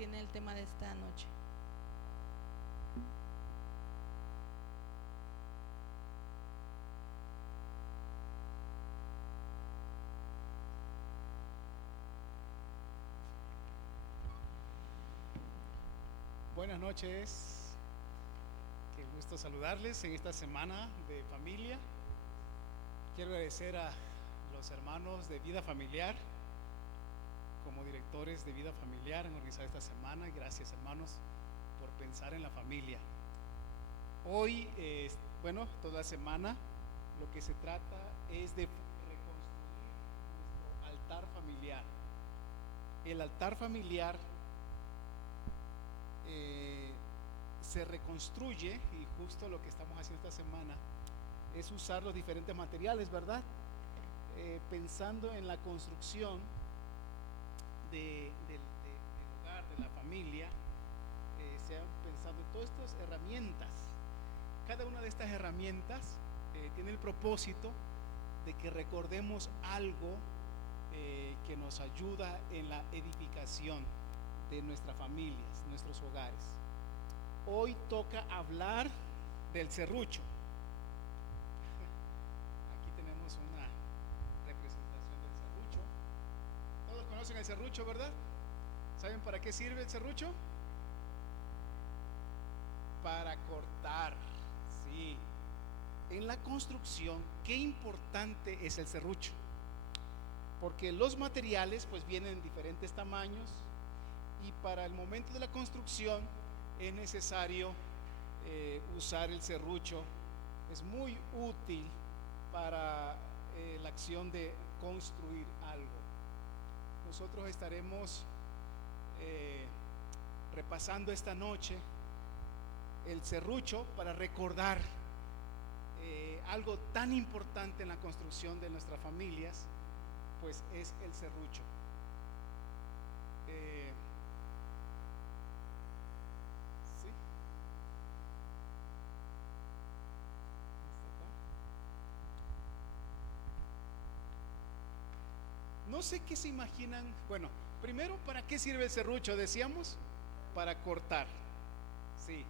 tiene el tema de esta noche. Buenas noches, qué gusto saludarles en esta semana de familia. Quiero agradecer a los hermanos de Vida Familiar, como directores de Vida Familiar, han organizado esta semana. Gracias, hermanos, por pensar en la familia. Hoy, toda la semana, lo que se trata es de reconstruir nuestro altar familiar. El altar familiar se reconstruye, y justo lo que estamos haciendo esta semana es usar los diferentes materiales, ¿verdad? Pensando en la construcción del hogar, de la familia, se han pensado en todas estas herramientas. Cada una de estas herramientas tiene el propósito de que recordemos algo que nos ayuda en la edificación de nuestras familias, nuestros hogares. Hoy toca hablar del serrucho. Aquí tenemos una representación del serrucho. Todos conocen el serrucho, ¿verdad? ¿Saben para qué sirve el serrucho? Para cortar, sí. En la construcción, qué importante es el serrucho, porque los materiales pues vienen en diferentes tamaños, y para el momento de la construcción es necesario usar el serrucho. Es muy útil para la acción de construir algo. Nosotros estaremos repasando esta noche el serrucho para recordar algo tan importante en la construcción de nuestras familias, pues es el serrucho. ¿Sí? No sé qué se imaginan. Bueno, primero, ¿para qué sirve el serrucho? Decíamos, para cortar. Sí.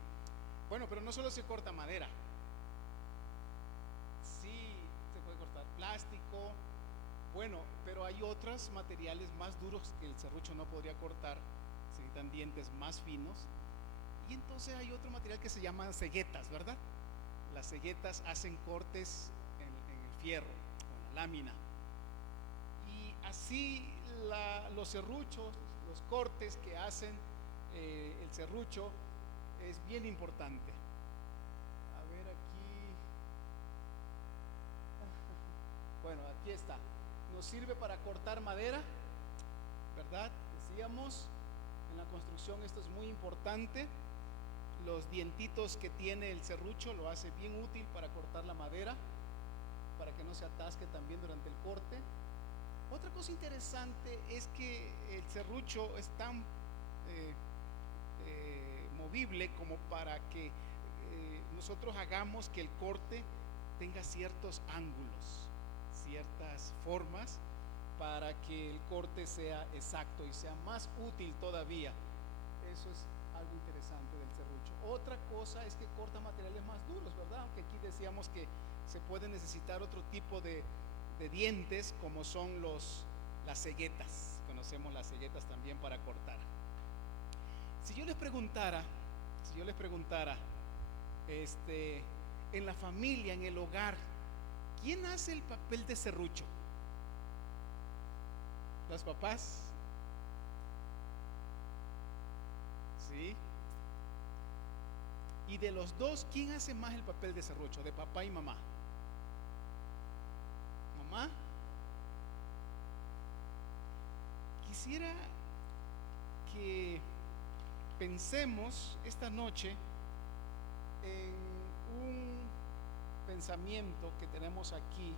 Bueno, pero no solo se corta madera. Sí, se puede cortar plástico. Bueno, pero hay otros materiales más duros que el serrucho no podría cortar. Se necesitan dientes más finos. Y entonces hay otro material que se llama ceguetas, ¿verdad? Las ceguetas hacen cortes en el fierro, con la lámina. Y así los serruchos, los cortes que hacen el serrucho es bien importante. A ver aquí. Bueno, aquí está. Nos sirve para cortar madera, ¿verdad? Decíamos, en la construcción esto es muy importante. Los dientitos que tiene el serrucho lo hace bien útil para cortar la madera, para que no se atasque también durante el corte. Otra cosa interesante es que el serrucho es tan movible como para que nosotros hagamos que el corte tenga ciertos ángulos, ciertas formas, para que el corte sea exacto y sea más útil todavía. Eso es algo interesante del serrucho. Otra cosa es que corta materiales más duros, ¿verdad? Aunque aquí decíamos que se puede necesitar otro tipo de dientes, como son las ceguetas. Conocemos las ceguetas también para cortar. Si yo les preguntara, en la familia, en el hogar, ¿quién hace el papel de serrucho? ¿Los papás? ¿Sí? Y de los dos, ¿quién hace más el papel de serrucho? ¿De papá y mamá? ¿Mamá? Quisiera que pensemos esta noche en un pensamiento que tenemos aquí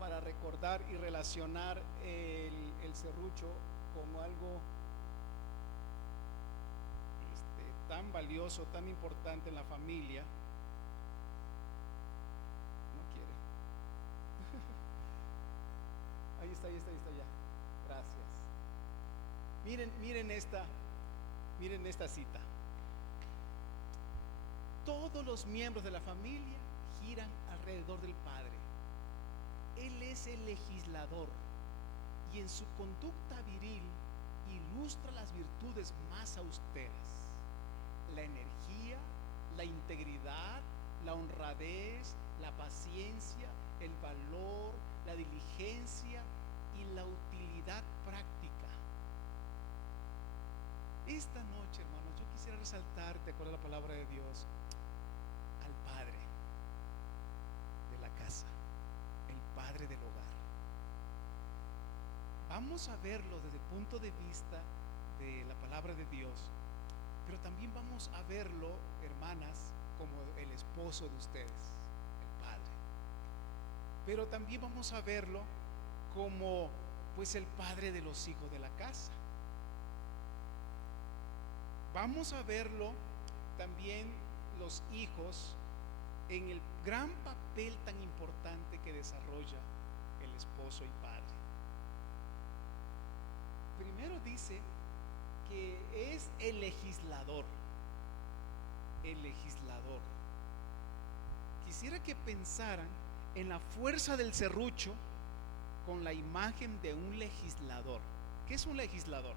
para recordar y relacionar el serrucho como algo tan valioso, tan importante en la familia. No quiere. Ahí está ya. Gracias. Miren esta Miren esta cita. Todos los miembros de la familia giran alrededor del padre. Él es el legislador y en su conducta viril ilustra las virtudes más austeras: la energía, la integridad, la honradez, la paciencia, el valor, la diligencia y la utilidad práctica. Esta noche, hermanos, yo quisiera resaltar, de acuerdo a la palabra de Dios, al padre de la casa, el padre del hogar. Vamos a verlo desde el punto de vista de la palabra de Dios, pero también vamos a verlo, hermanas, como el esposo de ustedes, el padre. Pero también vamos a verlo como pues el padre de los hijos de la casa. Vamos a verlo también los hijos en el gran papel tan importante que desarrolla el esposo y padre. Primero dice que es el legislador. El legislador. Quisiera que pensaran en la fuerza del serrucho con la imagen de un legislador. ¿Qué es un legislador?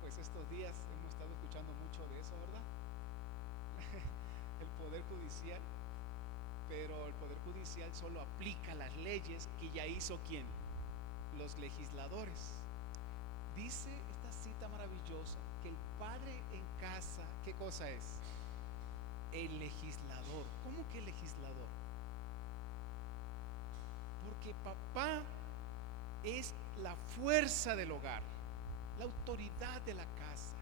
Pues estos días hemos estado escuchando mucho de eso, ¿verdad? El poder judicial, pero el poder judicial solo aplica las leyes que ya hizo ¿quién? Los legisladores. Dice esta cita maravillosa que el padre en casa, ¿qué cosa es? El legislador. ¿Cómo que el legislador? Porque papá es la fuerza del hogar, la autoridad de la casa.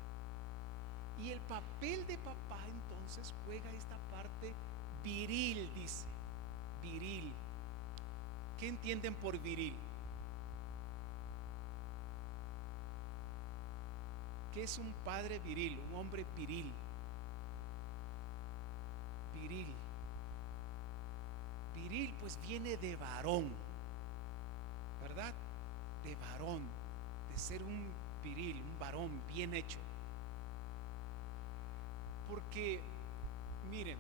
Y el papel de papá entonces juega esta parte viril, dice. Viril. ¿Qué entienden por viril? ¿Qué es un padre viril? Un hombre viril. Viril. Viril pues viene de varón, ¿verdad? De varón, de ser un viril, un varón bien hecho. Porque, miren,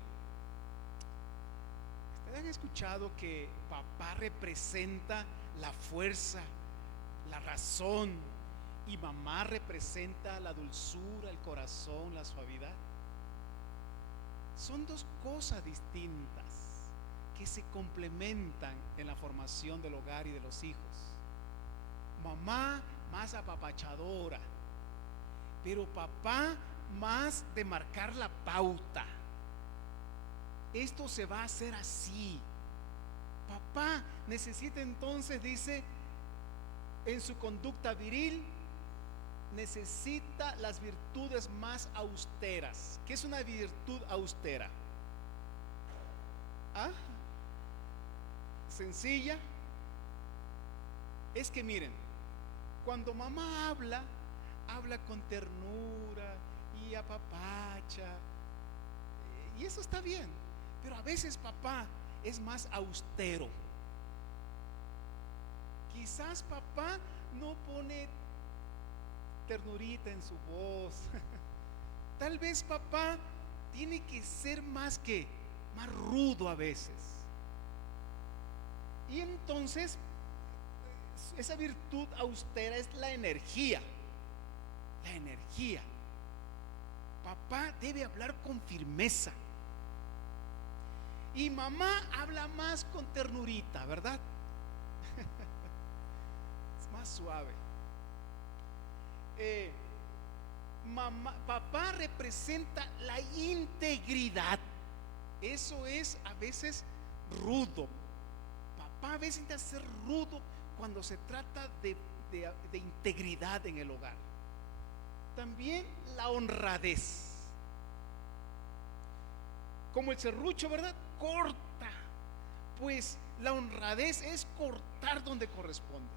ustedes han escuchado que papá representa la fuerza, la razón, y mamá representa la dulzura, el corazón, la suavidad. Son dos cosas distintas que se complementan en la formación del hogar y de los hijos. Mamá más apapachadora, pero papá más de marcar la pauta. Esto se va a hacer así. Papá necesita entonces, dice, en su conducta viril, necesita las virtudes más austeras. ¿Qué es una virtud austera? ¿Ah? Sencilla. Es que miren, cuando mamá habla con ternura y apapacha, y eso está bien, pero a veces papá es más austero. Quizás papá no pone ternurita en su voz. Tal vez papá tiene que ser más rudo a veces. Y entonces esa virtud austera es la energía. La energía. Papá debe hablar con firmeza. Y mamá habla más con ternurita, ¿verdad? Es más suave. Papá representa la integridad. Eso es a veces rudo. Papá a veces necesita ser rudo cuando se trata de integridad en el hogar. También la honradez. Como el serrucho, ¿verdad? Corta. Pues la honradez es cortar donde corresponde.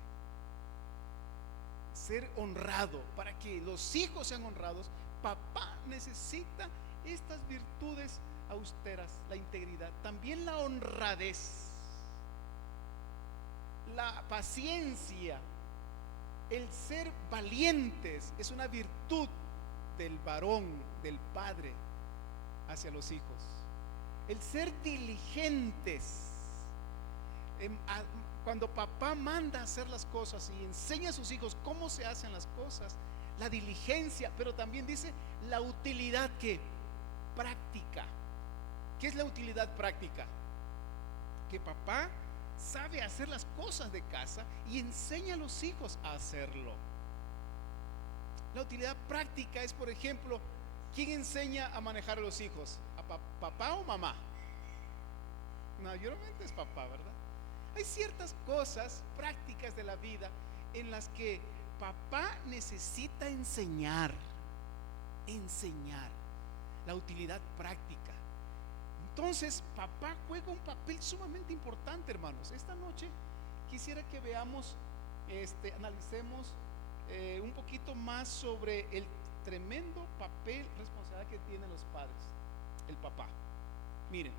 Ser honrado. Para que los hijos sean honrados, papá necesita estas virtudes austeras, la integridad, también la honradez, la paciencia, El ser valientes es una virtud del varón, del padre, hacia los hijos. El ser diligentes. Cuando papá manda a hacer las cosas y enseña a sus hijos cómo se hacen las cosas, la diligencia, pero también dice la utilidad que práctica. ¿Qué es la utilidad práctica? Que papá sabe hacer las cosas de casa y enseña a los hijos a hacerlo. La utilidad práctica es, por ejemplo, ¿quién enseña a manejar a los hijos? ¿A papá o mamá? Mayormente es papá, ¿verdad? Hay ciertas cosas prácticas de la vida en las que papá necesita enseñar, la utilidad práctica. Entonces, papá juega un papel sumamente importante, hermanos. Esta noche quisiera que veamos, analicemos un poquito más sobre el tremendo papel, responsabilidad que tienen los padres, el papá. Miren,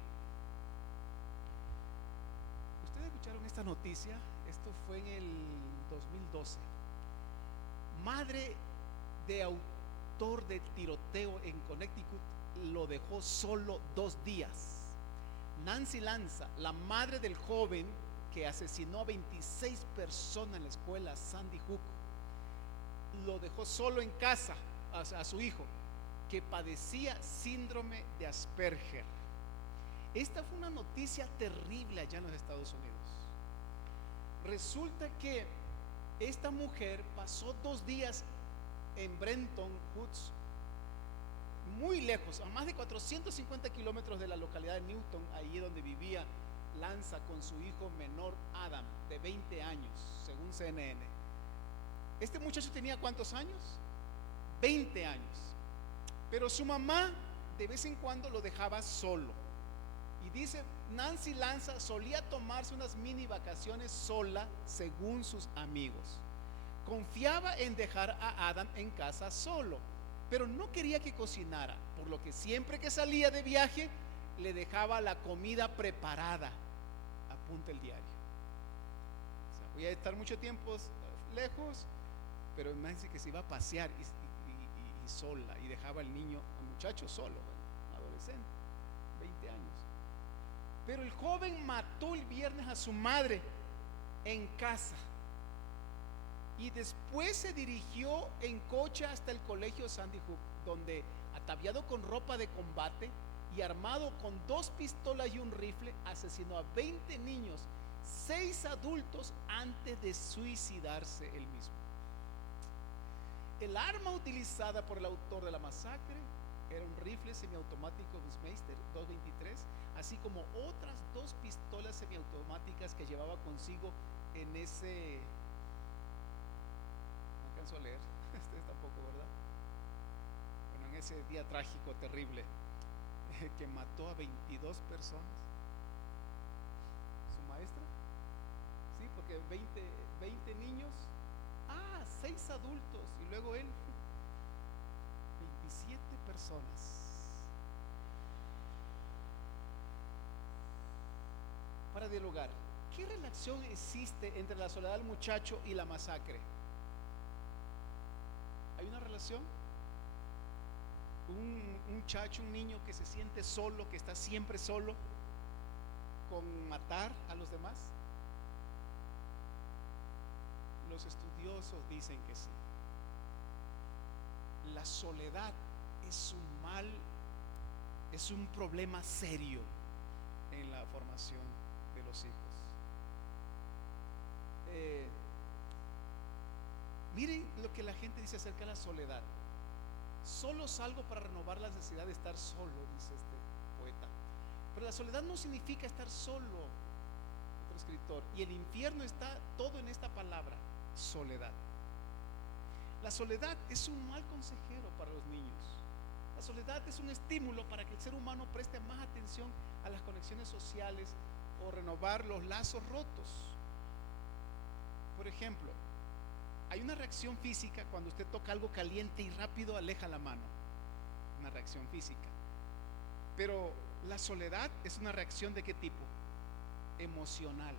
ustedes escucharon esta noticia, esto fue en el 2012. Madre de autor de tiroteo en Connecticut lo dejó solo 2 días. Nancy Lanza, la madre del joven que asesinó a 26 personas en la escuela Sandy Hook, lo dejó solo en casa a su hijo, que padecía síndrome de Asperger. Esta fue una noticia terrible allá en los Estados Unidos. Resulta que esta mujer pasó 2 días en Bretton Woods, muy lejos, a más de 450 kilómetros de la localidad de Newton, ahí donde vivía Lanza con su hijo menor Adam, de 20 años, según CNN. Este muchacho tenía ¿cuántos años? 20 años. Pero su mamá de vez en cuando lo dejaba solo. Y dice, Nancy Lanza solía tomarse unas mini vacaciones sola, según sus amigos. Confiaba en dejar a Adam en casa solo, pero no quería que cocinara, por lo que siempre que salía de viaje le dejaba la comida preparada. Apunta el diario. O sea, voy a estar mucho tiempo lejos, pero imagínense que se iba a pasear y sola, y dejaba al muchacho solo, adolescente, 20 años. Pero el joven mató el viernes a su madre en casa y después se dirigió en coche hasta el colegio Sandy Hook, donde, ataviado con ropa de combate y armado con 2 pistolas y un rifle, asesinó a 20 niños, 6 adultos, antes de suicidarse él mismo. El arma utilizada por el autor de la masacre era un rifle semiautomático Bushmaster 223, así como otras 2 pistolas semiautomáticas que llevaba consigo en ese... No alcanzo a leer, ustedes tampoco, ¿verdad? Bueno, en ese día trágico, terrible, que mató a 22 personas. ¿Su maestra? Sí, porque 20 niños, 6 adultos, y luego él, 27 personas. Para dialogar, ¿qué relación existe entre la soledad del muchacho y la masacre? ¿Hay una relación? Un muchacho, un niño que se siente solo, que está siempre solo, con matar a los demás. Los estudiosos dicen que sí. La soledad es un mal, es un problema serio en la formación de los hijos. Miren lo que la gente dice acerca de la soledad. Solo salgo para renovar la necesidad de estar solo, dice este poeta. Pero la soledad no significa estar solo, otro escritor. Y el infierno está todo en esta palabra, soledad. La soledad es un mal consejero para los niños. La soledad es un estímulo para que el ser humano preste más atención a las conexiones sociales o renovar los lazos rotos. Por ejemplo, hay una reacción física cuando usted toca algo caliente y rápido aleja la mano. Una reacción física. Pero la soledad es una reacción ¿de qué tipo? Emocional.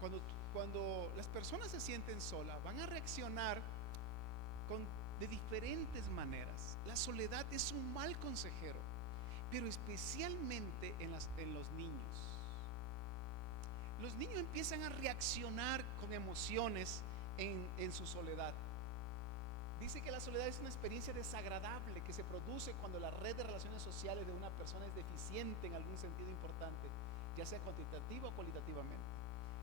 Cuando cuando las personas se sienten solas, van a reaccionar con, de diferentes maneras. La soledad es un mal consejero, pero especialmente en los niños. Los niños empiezan a reaccionar con emociones en su soledad. Dice que la soledad es una experiencia desagradable que se produce cuando la red de relaciones sociales de una persona es deficiente en algún sentido importante, ya sea cuantitativa o cualitativamente.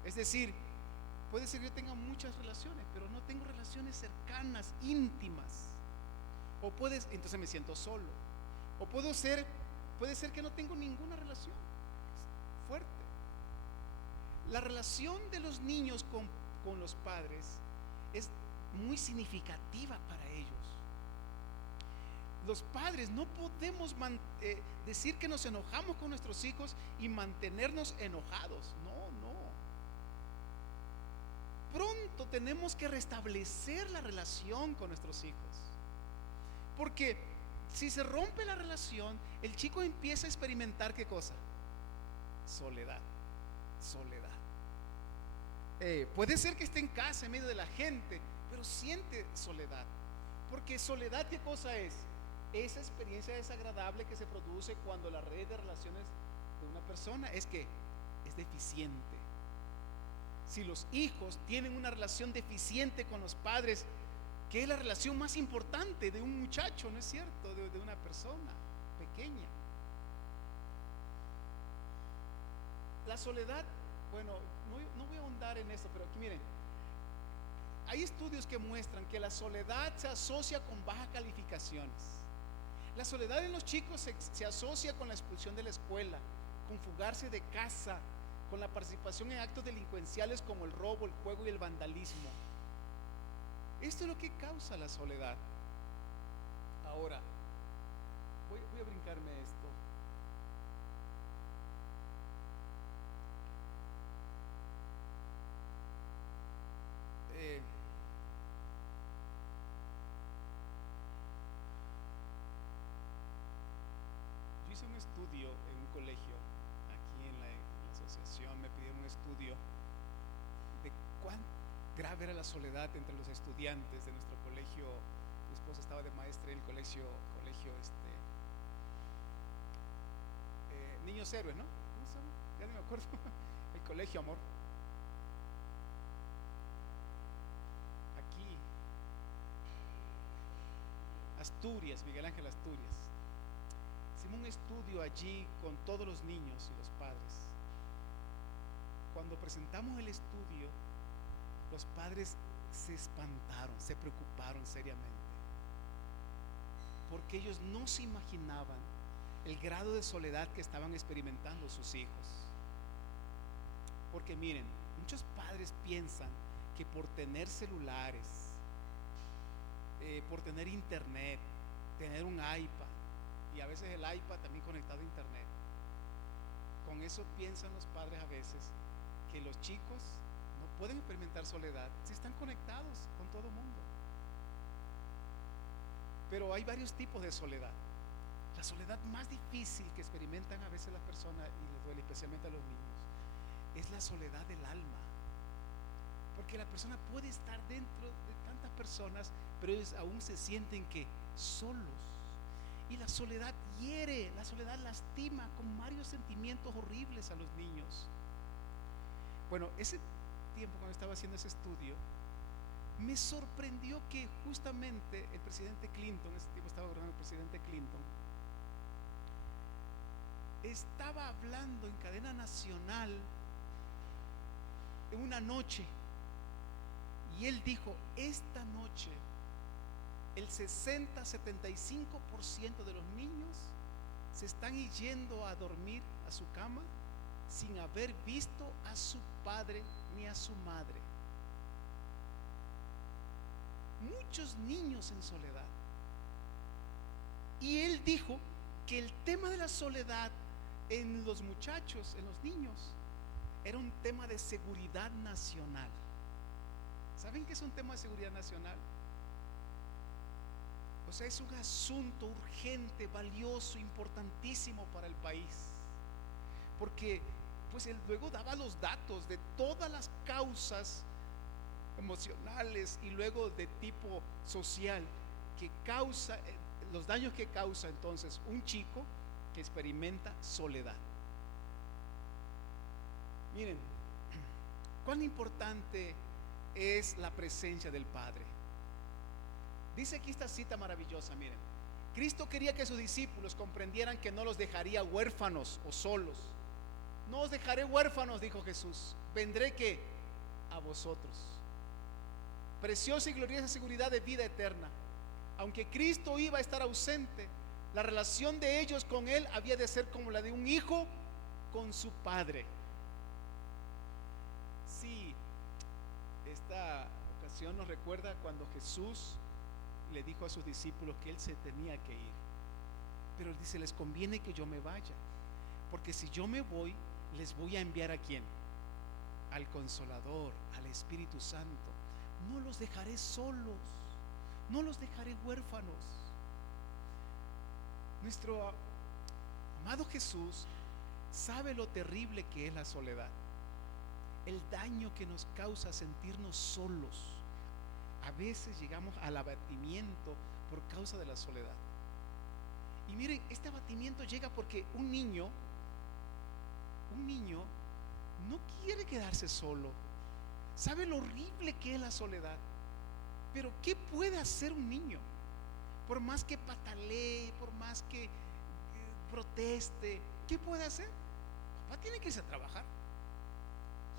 Es decir, puede ser que yo tenga muchas relaciones, pero no tengo relaciones cercanas, íntimas. Entonces me siento solo. O puede ser que no tengo ninguna relación fuerte. La relación de los niños con los padres es muy significativa para ellos. Los padres no podemos decir que nos enojamos con nuestros hijos y mantenernos enojados. No. Pronto tenemos que restablecer la relación con nuestros hijos. Porque si se rompe la relación, el chico empieza a experimentar ¿qué cosa? Soledad. Puede ser que esté en casa en medio de la gente, pero siente soledad. Porque soledad, ¿qué cosa es? Esa experiencia desagradable que se produce cuando la red de relaciones de una persona es deficiente. Si los hijos tienen una relación deficiente con los padres, que es la relación más importante de un muchacho, ¿no es cierto? De una persona pequeña. La soledad, bueno, no voy a ahondar en esto, pero aquí miren, hay estudios que muestran que la soledad se asocia con bajas calificaciones. La soledad en los chicos se asocia con la expulsión de la escuela, con fugarse de casa, con la participación en actos delincuenciales como el robo, el juego y el vandalismo. Esto es lo que causa la soledad. Ahora, voy a brincarme esto. Yo hice un estudio en un colegio, aquí en la asociación me pidieron un estudio de cuán grave era la soledad entre los estudiantes de nuestro colegio. Mi esposa estaba de maestra en el colegio Niños Héroes, ¿no? ¿Cómo se llama? Ya no me acuerdo. El colegio Amor. Aquí, Asturias, Miguel Ángel Asturias. Hicimos un estudio allí con todos los niños y los padres. Cuando presentamos el estudio, los padres se espantaron, se preocuparon seriamente, porque ellos no se imaginaban el grado de soledad que estaban experimentando sus hijos. Porque miren, muchos padres piensan que por tener celulares, por tener internet, tener un iPad, y a veces el iPad también conectado a internet, con eso piensan los padres a veces que los chicos no pueden experimentar soledad si están conectados con todo el mundo. Pero hay varios tipos de soledad. La soledad más difícil que experimentan a veces las personas, y les duele especialmente a los niños, es la soledad del alma. Porque la persona puede estar dentro de tantas personas, pero ellos aún se sienten que solos. Y la soledad hiere, la soledad lastima con varios sentimientos horribles a los niños. Bueno, ese tiempo cuando estaba haciendo ese estudio, me sorprendió que justamente el presidente Clinton, ese tiempo estaba gobernando el presidente Clinton, estaba hablando en cadena nacional en una noche, y él dijo: esta noche el 60-75% de los niños se están yendo a dormir a su cama sin haber visto a su padre ni a su madre. Muchos niños en soledad. Y él dijo que el tema de la soledad en los muchachos, en los niños, era un tema de seguridad nacional. ¿Saben qué es un tema de seguridad nacional? O sea, es un asunto urgente, valioso, importantísimo para el país. Porque pues él luego daba los datos de todas las causas emocionales y luego de tipo social que causa, los daños que causa entonces un chico que experimenta soledad. Miren, cuán importante es la presencia del Padre. Dice aquí esta cita maravillosa, miren. Cristo quería que sus discípulos comprendieran que no los dejaría huérfanos o solos. No os dejaré huérfanos, dijo Jesús. Vendré que a vosotros. Preciosa y gloriosa seguridad de vida eterna. Aunque Cristo iba a estar ausente, la relación de ellos con Él había de ser como la de un hijo con su padre. Sí, esta ocasión nos recuerda cuando Jesús le dijo a sus discípulos que Él se tenía que ir. Pero Él dice, les conviene que yo me vaya, porque si yo me voy, les voy a enviar ¿a quién? Al Consolador, al Espíritu Santo. No los dejaré solos, no los dejaré huérfanos. Nuestro amado Jesús sabe lo terrible que es la soledad, el daño que nos causa sentirnos solos. A veces llegamos al abatimiento por causa de la soledad. Y miren, este abatimiento llega porque un niño no quiere quedarse solo. Sabe lo horrible que es la soledad. Pero ¿qué puede hacer un niño? Por más que patalee, por más que proteste, ¿qué puede hacer? Papá tiene que irse a trabajar.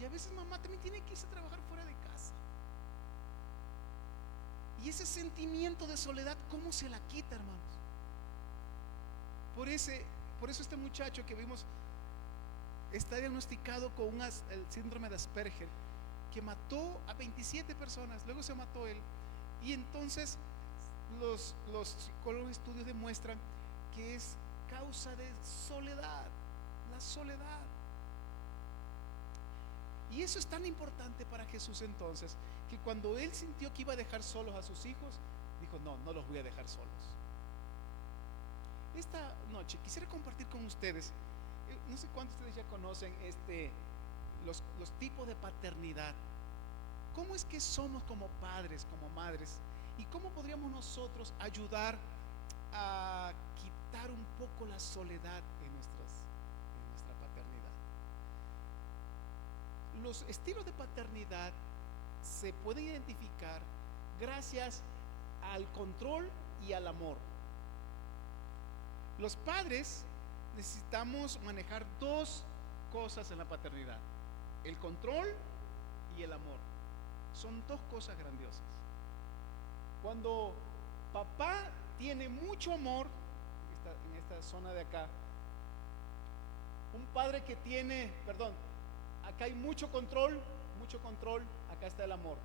Y a veces mamá también tiene que irse a trabajar fuera de casa. Y ese sentimiento de soledad, ¿cómo se la quita, hermanos? Por eso este muchacho que vimos está diagnosticado con el síndrome de Asperger, que mató a 27 personas, luego se mató él. Y entonces los psicólogos estudios demuestran que es causa de soledad, la soledad. Y eso es tan importante para Jesús entonces, que cuando Él sintió que iba a dejar solos a sus hijos, dijo, no los voy a dejar solos. Esta noche quisiera compartir con ustedes, no sé cuántos de ustedes ya conocen los tipos de paternidad. ¿Cómo es que somos como padres, como madres? ¿Y cómo podríamos nosotros ayudar a quitar un poco la soledad en nuestra paternidad? Los estilos de paternidad se pueden identificar gracias al control y al amor. Los padres necesitamos manejar dos cosas en la paternidad: el control y el amor. Son dos cosas grandiosas. Cuando papá tiene mucho amor, en esta zona de acá, un padre que tiene, acá hay mucho control, acá está el amor.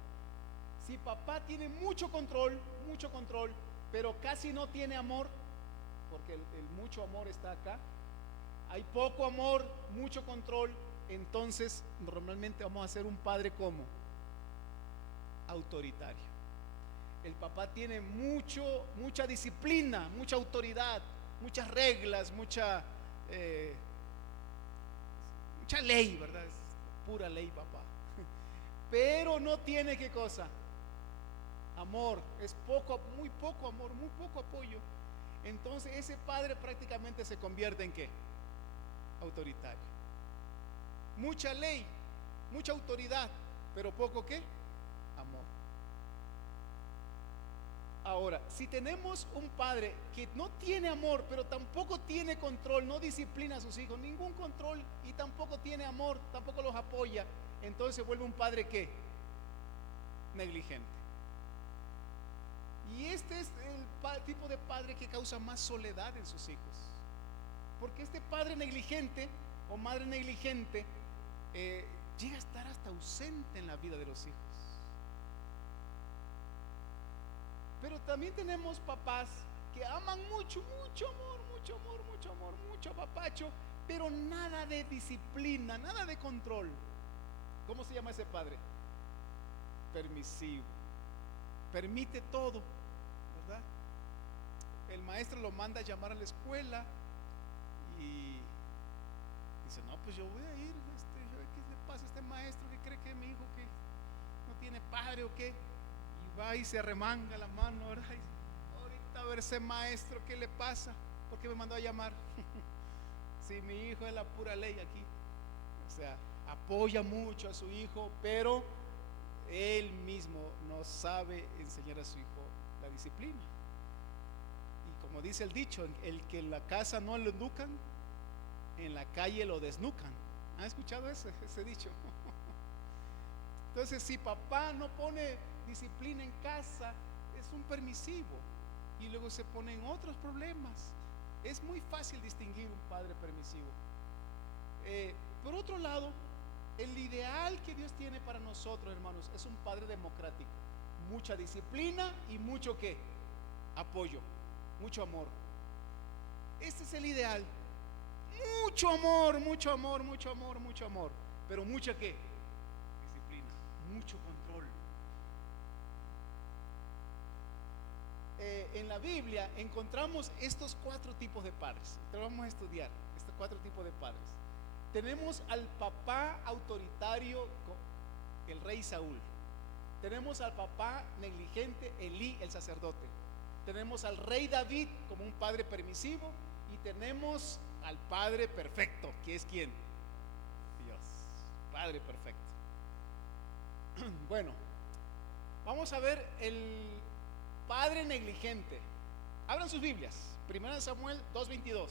Si papá tiene mucho control, pero casi no tiene amor, porque el mucho amor está acá, hay poco amor, mucho control, entonces normalmente vamos a ser un padre como autoritario. El papá tiene mucha disciplina, mucha autoridad, muchas reglas, mucha ley, ¿verdad? Es pura ley, papá. Pero no tiene, ¿qué cosa? Amor. Es muy poco amor, muy poco apoyo. Entonces ese padre prácticamente se convierte en ¿qué? Autoritario. Mucha ley, mucha autoridad, pero poco ¿qué? Amor. Ahora, si tenemos un padre que no tiene amor, pero tampoco tiene control, no disciplina a sus hijos, ningún control, y tampoco tiene amor, tampoco los apoya, entonces se vuelve un padre ¿qué? Negligente. Y este es el tipo de padre que causa más soledad en sus hijos, porque este padre negligente o madre negligente llega a estar hasta ausente en la vida de los hijos. Pero también tenemos papás que aman mucho amor, mucho apapacho, pero nada de disciplina, nada de control. ¿Cómo se llama ese padre? Permisivo. Permite todo, ¿verdad? El maestro lo manda a llamar a la escuela y Dice, no, pues yo voy a ir, a ver qué le pasa a este maestro que cree que mi hijo que no tiene padre o qué. Y va y se arremanga la mano, ¿verdad? Y dice, ahorita a ver ese maestro qué le pasa, ¿por qué me mandó a llamar? Si mi hijo es la pura ley aquí. O sea, apoya mucho a su hijo, pero él mismo no sabe enseñar a su hijo la disciplina. Y como dice el dicho, el que en la casa no lo educan, en la calle lo desnucan. ¿Han escuchado ese dicho? Entonces, si papá no pone disciplina en casa, es un permisivo y luego se pone en otros problemas. Es muy fácil distinguir un padre permisivo. Por otro lado, el ideal que Dios tiene para nosotros, hermanos, es un padre democrático. Mucha disciplina y mucho ¿qué? Apoyo, mucho amor. Este es el ideal. Mucho amor, mucho amor, mucho amor, mucho amor. Pero mucha ¿qué? Disciplina, mucho control. En la Biblia encontramos estos 4 tipos de padres. Entonces vamos a estudiar estos 4 tipos de padres. Tenemos al papá autoritario, el rey Saúl. Tenemos al papá negligente, Elí, el sacerdote. Tenemos al rey David como un padre permisivo. Y tenemos al padre perfecto, que es ¿quién? Dios, padre perfecto. Bueno, vamos a ver el padre negligente. Abran sus Biblias, 1 Samuel 2:22.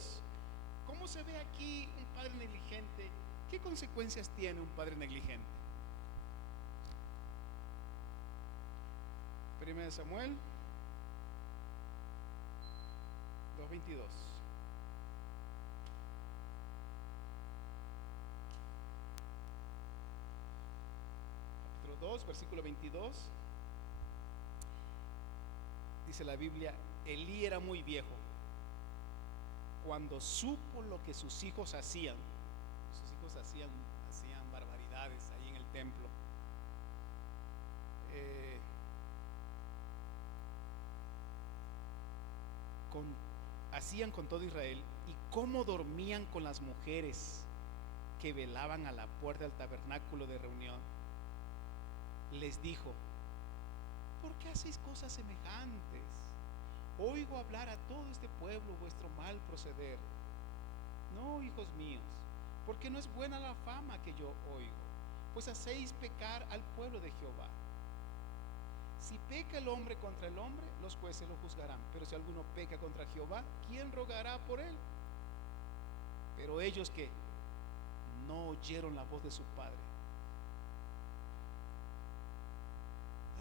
¿Cómo se ve aquí un padre negligente? ¿Qué consecuencias tiene un padre negligente? 1 Samuel 2:22. Capítulo 2, versículo 22. Dice la Biblia, Elí era muy viejo cuando supo lo que sus hijos hacían. Sus hijos hacían barbaridades ahí en el templo. Hacían con todo Israel y cómo dormían con las mujeres que velaban a la puerta del tabernáculo de reunión. Les dijo, ¿por qué hacéis cosas semejantes? Oigo hablar a todo este pueblo vuestro mal proceder. No, hijos míos, porque no es buena la fama que yo oigo, pues hacéis pecar al pueblo de Jehová. Si peca el hombre contra el hombre, los jueces lo juzgarán. Pero si alguno peca contra Jehová, ¿quién rogará por él? Pero ellos que no oyeron la voz de su padre.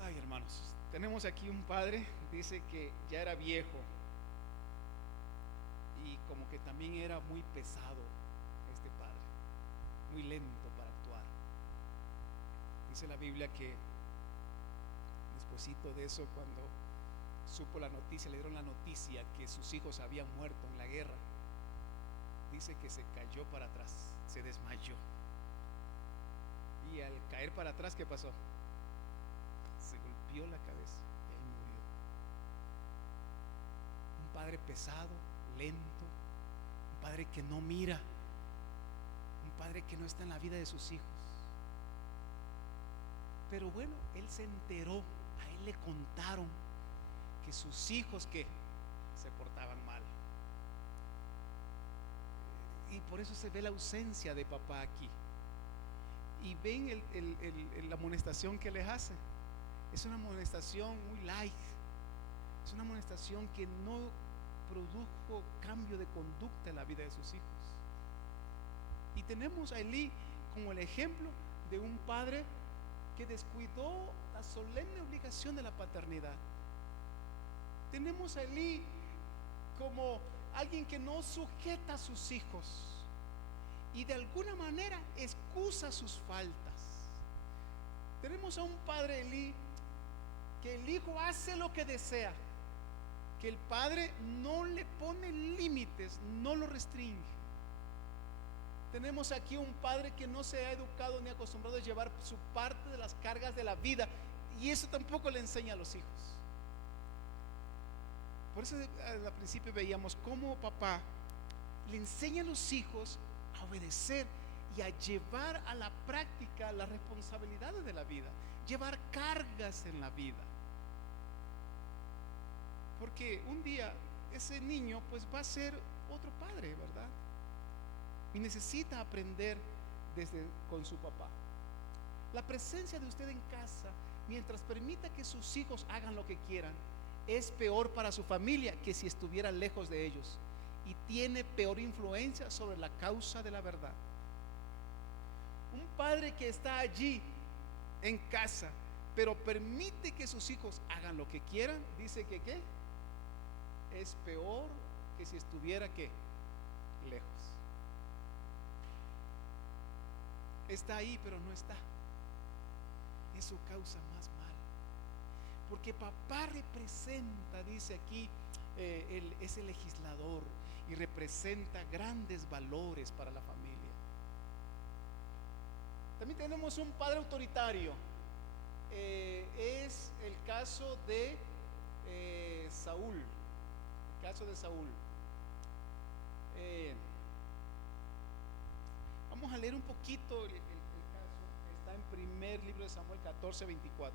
Ay, hermanos, tenemos aquí un padre, dice que ya era viejo y como que también era muy pesado este padre, muy lento para actuar. Dice la Biblia que despuesito de eso, cuando supo la noticia, le dieron la noticia que sus hijos habían muerto en la guerra, dice que se cayó para atrás, se desmayó. Y al caer para atrás, ¿qué pasó? Se golpeó la cabeza y ahí murió. Un padre pesado, lento, un padre que no mira, un padre que no está en la vida de sus hijos. Pero bueno, él se enteró, a él le contaron que sus hijos que se portaban mal. Y por eso se ve la ausencia de papá aquí. Y ven la amonestación que les hace. Es una amonestación muy light. Es una amonestación que no produjo cambio de conducta en la vida de sus hijos. Y tenemos a Elí como el ejemplo de un padre que descuidó la solemne obligación de la paternidad. Tenemos a Elí como alguien que no sujeta a sus hijos y de alguna manera excusa sus faltas. Tenemos a un padre Elí que el hijo hace lo que desea, que el padre no le pone límites, no lo restringe. Tenemos aquí un padre que no se ha educado ni acostumbrado a llevar su parte de las cargas de la vida, y eso tampoco le enseña a los hijos. Por eso al principio veíamos cómo papá le enseña a los hijos a a obedecer y a llevar a la práctica las responsabilidades de la vida, llevar cargas en la vida. Porque un día ese niño pues va a ser otro padre, ¿verdad? Y necesita aprender desde con su papá. La presencia de usted en casa, mientras permita que sus hijos hagan lo que quieran, es peor para su familia que si estuviera lejos de ellos, y tiene peor influencia sobre la causa de la verdad. Un padre que está allí en casa, pero permite que sus hijos hagan lo que quieran, dice que ¿qué? Es peor que si estuviera ¿qué? Lejos. Está ahí, pero no está. Eso causa más mal. Porque papá representa, dice aquí, es el legislador y representa grandes valores para la familia. También tenemos un padre autoritario. Es el caso de Saúl. El caso de Saúl. Vamos a leer un poquito el caso. Está en primer libro de Samuel 14:24.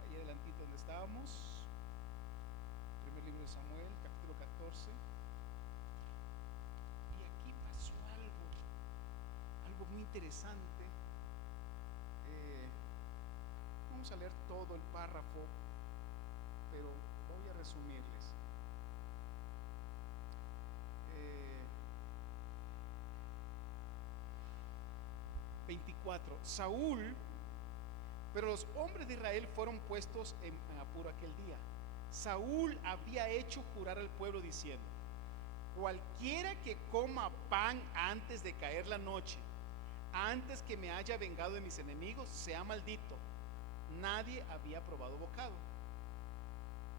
Ahí adelantito donde estábamos. Primer libro de Samuel, capítulo 14. Y aquí pasó algo muy interesante. Vamos a leer todo el párrafo, pero voy a resumirles. 24. Saúl, pero los hombres de Israel fueron puestos en apuro aquel día. Saúl había hecho jurar al pueblo diciendo: cualquiera que coma pan antes de caer la noche, antes que me haya vengado de mis enemigos, sea maldito. Nadie había probado bocado.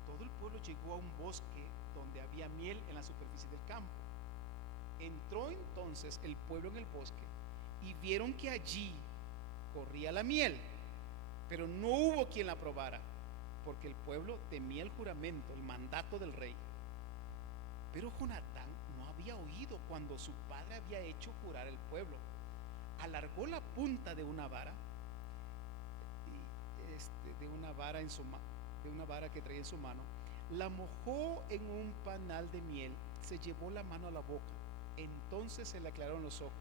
Todo el pueblo llegó a un bosque donde había miel en la superficie del campo. Entró entonces el pueblo en el bosque y vieron que allí corría la miel, pero no hubo quien la probara, porque el pueblo temía el juramento, el mandato del rey. Pero Jonatán no había oído cuando su padre había hecho jurar al pueblo. Alargó la punta de una vara, de una vara que traía en su mano, la mojó en un panal de miel, se llevó la mano a la boca, entonces se le aclararon los ojos.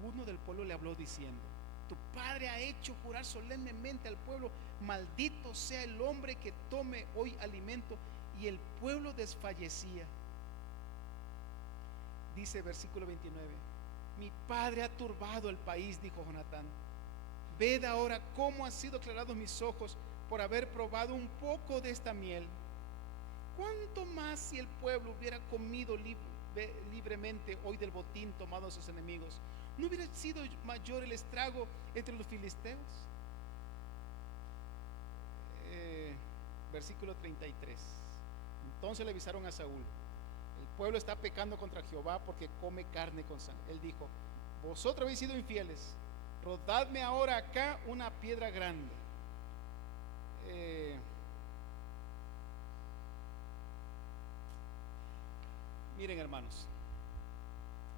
Uno del pueblo le habló diciendo: tu padre ha hecho jurar solemnemente al pueblo, maldito sea el hombre que tome hoy alimento. Y el pueblo desfallecía. Dice versículo 29: mi padre ha turbado el país, dijo Jonatán. Ved ahora cómo han sido aclarados mis ojos por haber probado un poco de esta miel. ¿Cuánto más si el pueblo hubiera comido libremente hoy del botín tomado a sus enemigos? ¿No hubiera sido mayor el estrago entre los filisteos? Versículo 33. Entonces le avisaron a Saúl: el pueblo está pecando contra Jehová porque come carne con sangre. Él dijo: vosotros habéis sido infieles, rodadme ahora acá una piedra grande. Miren, hermanos,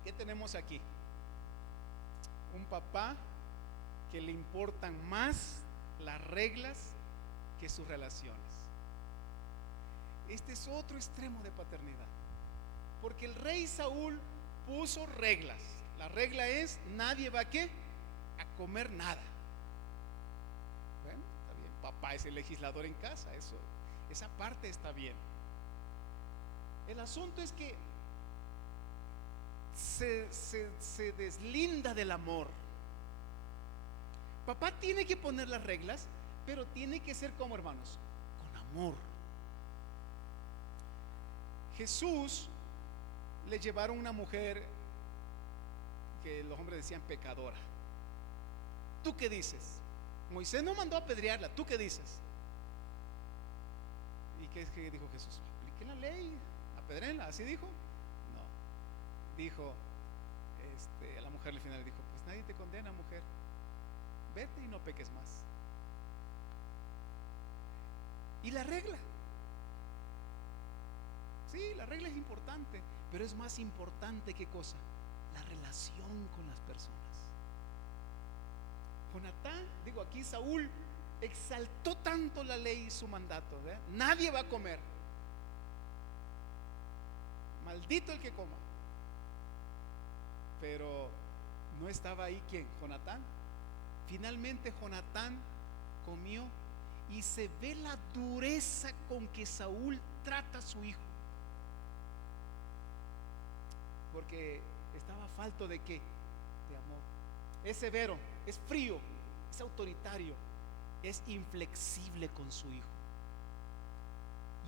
¿qué tenemos aquí? Un papá que le importan más las reglas que sus relaciones. Este es otro extremo de paternidad, porque el rey Saúl puso reglas. La regla es: nadie va a ¿qué? A comer nada. Bueno, está bien, papá es el legislador en casa, esa parte está bien. El asunto es que se deslinda del amor. Papá tiene que poner las reglas, pero tiene que ser como, hermanos, con amor. Jesús le llevaron una mujer que los hombres decían pecadora. ¿Tú qué dices? Moisés no mandó a apedrearla. ¿Tú qué dices? ¿Y qué es que dijo Jesús? Apliquen la ley, apedréenla. ¿Así dijo? No. Dijo, a la mujer al final dijo: pues nadie te condena, mujer. Vete y no peques más. Y la regla: Sí, la regla es importante, pero es más importante ¿qué cosa? La relación con las personas. Jonatán, digo aquí Saúl, exaltó tanto la ley y su mandato, ¿verdad? Nadie va a comer, maldito el que coma. Pero no estaba ahí ¿quién? Jonatán. Finalmente Jonatán comió y se ve la dureza con que Saúl trata a su hijo, porque estaba falto de qué, de amor. Es severo, es frío, es autoritario, es inflexible con su hijo.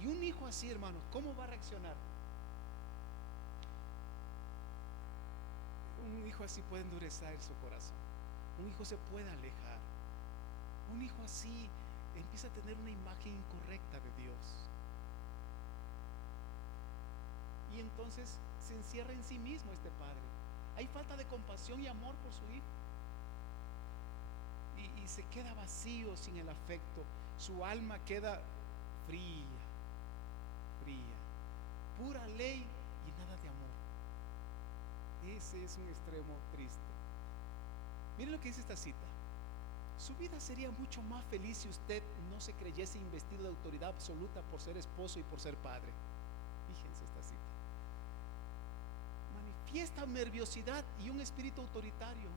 Y un hijo así, hermanos, ¿cómo va a reaccionar? Un hijo así puede endurecer su corazón, un hijo se puede alejar, un hijo así empieza a tener una imagen incorrecta de Dios, y entonces se encierra en sí mismo este padre. Hay falta de compasión y amor por su hijo, y se queda vacío, sin el afecto. Su alma queda fría, fría, pura ley y nada de amor. Ese es un extremo triste. Miren lo que dice esta cita: su vida sería mucho más feliz si usted no se creyese investido de autoridad absoluta por ser esposo y por ser padre. Fíjense esta cita. Manifiesta nerviosidad y un espíritu autoritario.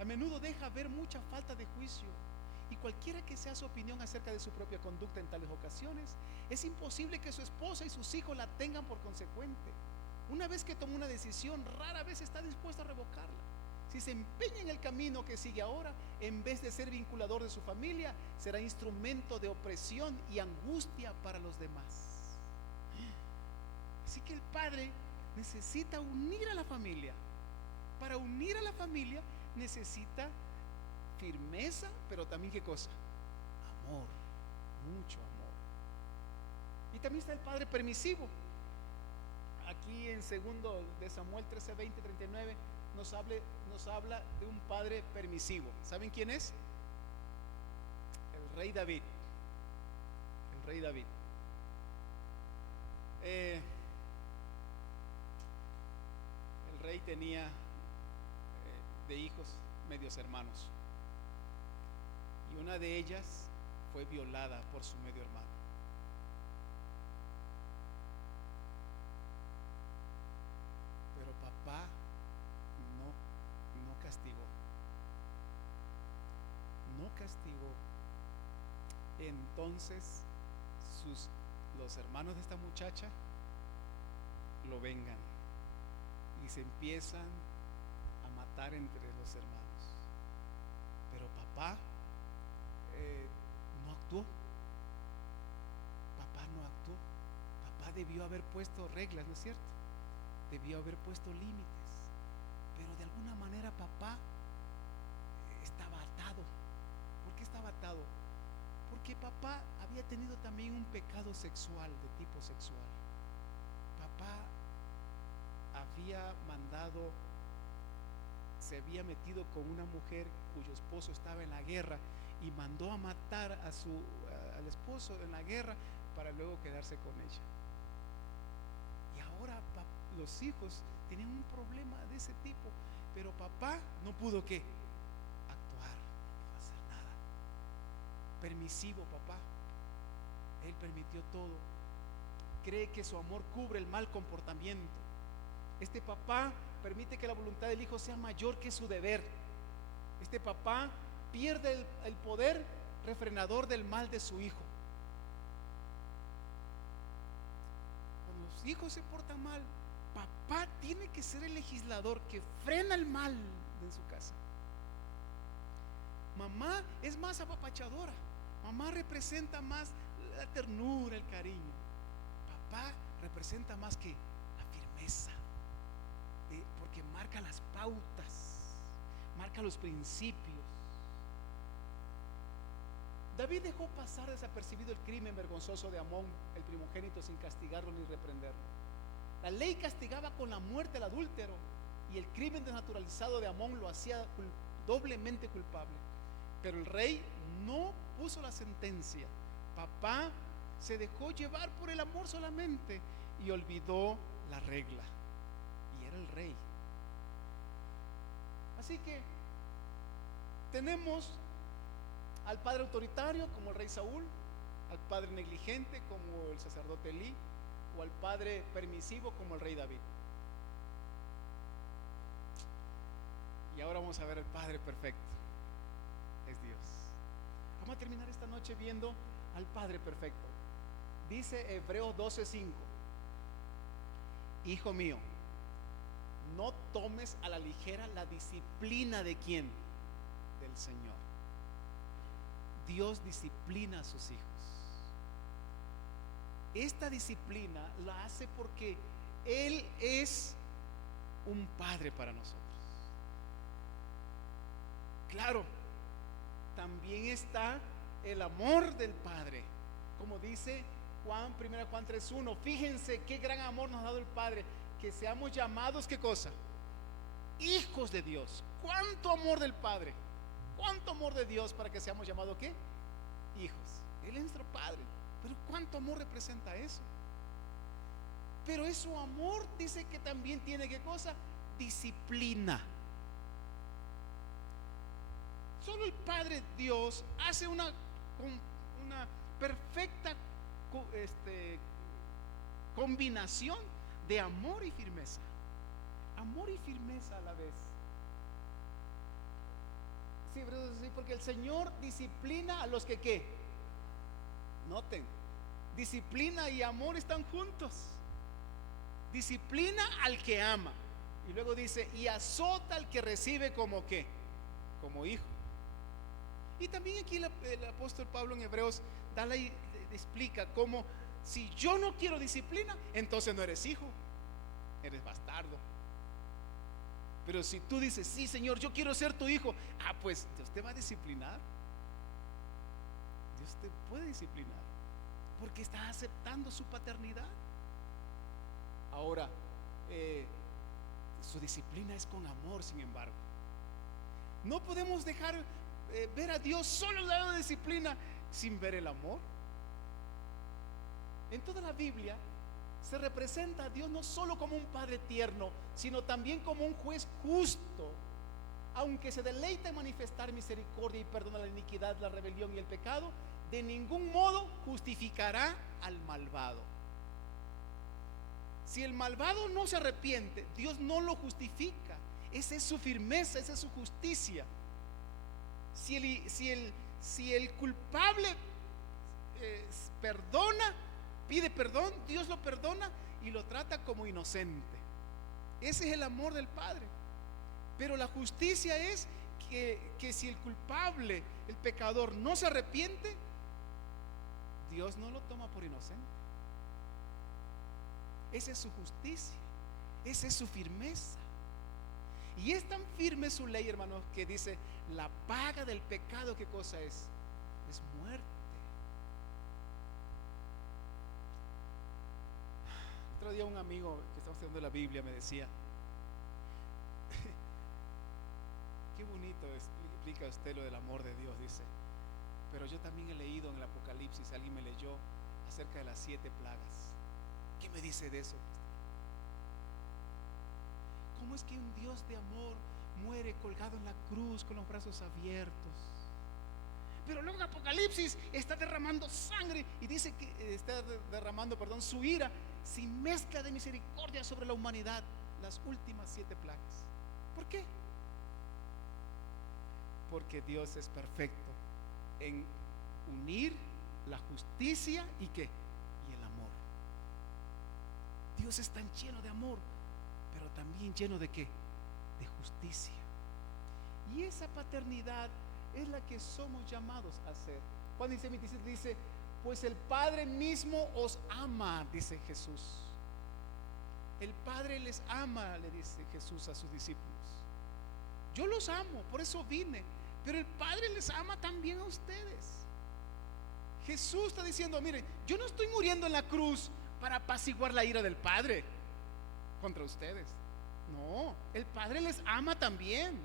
A menudo deja ver mucha falta de juicio, y cualquiera que sea su opinión acerca de su propia conducta en tales ocasiones, es imposible que su esposa y sus hijos la tengan por consecuente. Una vez que toma una decisión, rara vez está dispuesto a revocarla. Si se empeña en el camino que sigue ahora, en vez de ser vinculador de su familia, será instrumento de opresión y angustia para los demás. Así que el padre necesita unir a la familia. Para unir a la familia necesita firmeza, pero también ¿qué cosa? Amor, mucho amor. Y también está el padre permisivo. Aquí en 2 de Samuel 13, 20, 39 nos habla de un padre permisivo. ¿Saben quién es? El rey David. El rey David. El rey tenía de hijos medios hermanos, y una de ellas fue violada por su medio hermano. Pero papá no castigó, no castigó. Entonces los hermanos de esta muchacha lo vengan y se empiezan a matar entre los hermanos. Pero papá no actuó. Papá no actuó. Papá debió haber puesto reglas, ¿no es cierto? Debió haber puesto límites. Pero de alguna manera papá estaba atado. ¿Por qué estaba atado? Porque papá había tenido también un pecado sexual, de tipo sexual. Papá había se había metido con una mujer cuyo esposo estaba en la guerra, y mandó a matar al esposo en la guerra para luego quedarse con ella. Y ahora los hijos tenían un problema de ese tipo, pero papá no pudo ¿qué? Actuar, no pudo hacer nada. Permisivo papá, él permitió todo. Cree que su amor cubre el mal comportamiento. Este papá permite que la voluntad del hijo sea mayor que su deber. Este papá pierde el poder refrenador del mal de su hijo. Cuando los hijos se portan mal, papá tiene que ser el legislador que frena el mal en su casa. Mamá es más apapachadora. Mamá representa más la ternura, el cariño. Papá representa más que la firmeza, porque marca las pautas, marca los principios. David dejó pasar desapercibido el crimen vergonzoso de Amón, el primogénito, sin castigarlo ni reprenderlo. La ley castigaba con la muerte al adúltero, y el crimen desnaturalizado de Amón lo hacía doblemente culpable. Pero el rey no puso la sentencia. Papá se dejó llevar por el amor solamente, y olvidó la regla, y era el rey. Así que tenemos al padre autoritario como el rey Saúl, al padre negligente como el sacerdote Elí, o al padre permisivo como el rey David. Y ahora vamos a ver al Padre perfecto. Es Dios. Vamos a terminar esta noche viendo al Padre perfecto. Dice Hebreos 12:5: Hijo mío, no tomes a la ligera la disciplina de quién, del Señor. Dios disciplina a sus hijos. Esta disciplina la hace porque Él es un padre para nosotros. Claro, también está el amor del Padre, como dice Juan, 1 Juan 3:1. Fíjense qué gran amor nos ha dado el Padre, que seamos llamados, ¿qué cosa? Hijos de Dios. ¿Cuánto amor del Padre? ¿Cuánto amor de Dios para que seamos llamados qué? Hijos. Él es nuestro Padre, pero ¿cuánto amor representa eso? Pero eso amor dice que también tiene, ¿qué cosa? Disciplina. Solo el Padre Dios hace una perfecta combinación de amor y firmeza. Amor y firmeza a la vez. Sí, porque el Señor disciplina a los que ¿qué? Noten, disciplina y amor están juntos. Disciplina al que ama, y luego dice, y azota al que recibe como ¿qué? Como hijo. Y también aquí el apóstol Pablo en Hebreos explica cómo, si yo no quiero disciplina, entonces no eres hijo, eres bastardo. Pero si tú dices, sí, Señor, yo quiero ser tu hijo, pues Dios te va a disciplinar. Dios te puede disciplinar porque estás aceptando su paternidad. Ahora, su disciplina es con amor, sin embargo. No podemos dejar ver a Dios solo al lado de disciplina sin ver el amor. En toda la Biblia se representa a Dios no solo como un padre tierno, sino también como un juez justo. Aunque se deleita en manifestar misericordia y perdona la iniquidad, la rebelión y el pecado, de ningún modo justificará al malvado. Si el malvado no se arrepiente, Dios no lo justifica. Esa es su firmeza, esa es su justicia. Si el culpable pide perdón, Dios lo perdona y lo trata como inocente. Ese es el amor del Padre. Pero la justicia es que si el culpable, el pecador, no se arrepiente, Dios no lo toma por inocente. Esa es su justicia, esa es su firmeza. Y es tan firme su ley, hermanos, que dice, la paga del pecado, ¿qué cosa es? Es muerte. Otro día un amigo que estaba estudiando la Biblia me decía, qué bonito explica usted lo del amor de Dios, dice, pero yo también he leído en el Apocalipsis, alguien me leyó acerca de las 7 plagas. ¿Qué me dice de eso? ¿Cómo es que un Dios de amor muere colgado en la cruz con los brazos abiertos? Pero luego en Apocalipsis está derramando sangre y dice que está derramando, su ira sin mezcla de misericordia sobre la humanidad, las últimas 7 plagas. ¿Por qué? Porque Dios es perfecto en unir la justicia y ¿qué? Y el amor. Dios es tan lleno de amor, pero también lleno de ¿qué? De justicia. Y esa paternidad es la que somos llamados a hacer. Juan 16:27 dice, pues el Padre mismo os ama, dice Jesús. El Padre les ama, le dice Jesús a sus discípulos. Yo los amo, por eso vine, pero el Padre les ama también a ustedes. Jesús está diciendo, miren, yo no estoy muriendo en la cruz para apaciguar la ira del Padre contra ustedes. No, el Padre les ama también.